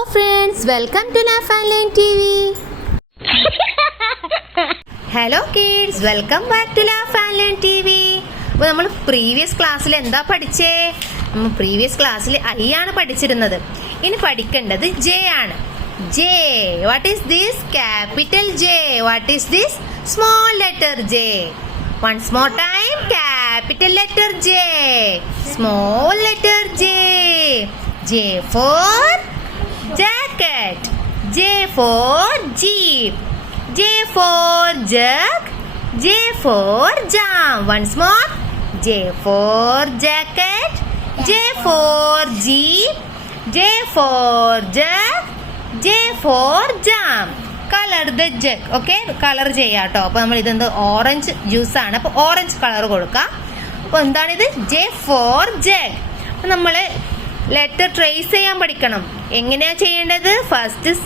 Hello friends, welcome to Nafanline TV. Hello kids, welcome back to Nafanline TV. അപ്പോൾ നമ്മൾ previous ക്ലാസ്സിൽ എന്താ പഠിച്ചേ? നമ്മൾ പ്രീവിയസ് ക്ലാസ്സിൽ ഐ ആണ് പഠിച്ചിരുന്നത്. ഇനി പഠിക്കേണ്ടത് ജെ ആണ്. J, what is this? Capital J. What is this? Small letter J. Once more time, capital letter J, small letter J. J for jacket, J for jeep, J for jug, J for jam. Once more, J for jacket, J for jeep, J for jug, J for jam. Colour the jug. Okay, colour ചെയ്യാട്ടോ. അപ്പൊ നമ്മൾ ഇതെന്ത് orange juice ആണ്, അപ്പൊ orange colour കൊടുക്കാം. അപ്പൊ എന്താണിത്? J for jug. അപ്പൊ നമ്മള് ലെറ്റർ ട്രേസ് ചെയ്യാൻ പഠിക്കണം. എങ്ങനെയാ ചെയ്യേണ്ടത്? First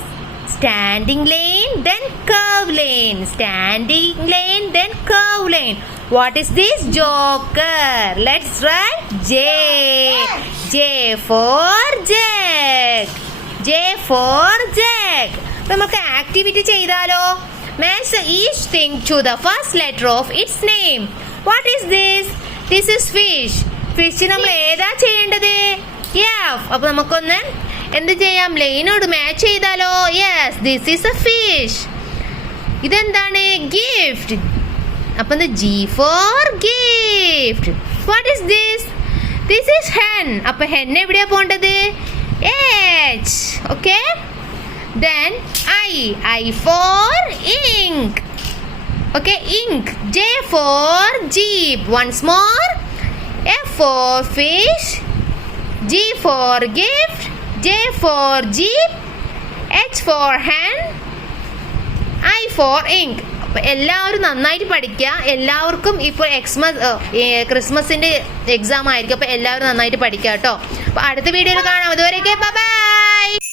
standing line, then curve line. Standing line, then curve line. What is this? Joker. Let's write J. J for jug, J for jug. നമുക്ക് ആക്ടിവിറ്റി ചെയ്താലോ? Match each thing to the first letter of its name. What is this? This is fish. Fish നമ്മൾ ഏതാ ചെയ്യേണ്ടത്? F. അപ്പൊ നമുക്കൊന്ന് എന്ത് ചെയ്യാം? ലൈനോട് മാച്ച് ചെയ്താലോ? Yes, this is a fish. ഇതെന്താണ്? ഗിഫ്റ്റ്. അപ്പൊ G for gift. What is this? This is hen. അപ്പൊ ഹെൻ എവിടെയാ പോണ്ടത്? H. Okay, then I for ink. Okay, ink. J for jeep. Once more, F for fish, G for gift, J for jeep, H for hen, I for ink. അപ്പൊ എല്ലാവരും നന്നായിട്ട് പഠിക്കുക. എല്ലാവർക്കും ഇപ്പോൾ ക്രിസ്മസിന്റെ എക്സാം ആയിരിക്കും. അപ്പൊ എല്ലാവരും നന്നായിട്ട് പഠിക്കുക കേട്ടോ. അപ്പൊ അടുത്ത വീഡിയോയിൽ കാണാം. അതുവരെയൊക്കെ ബൈ ബൈ.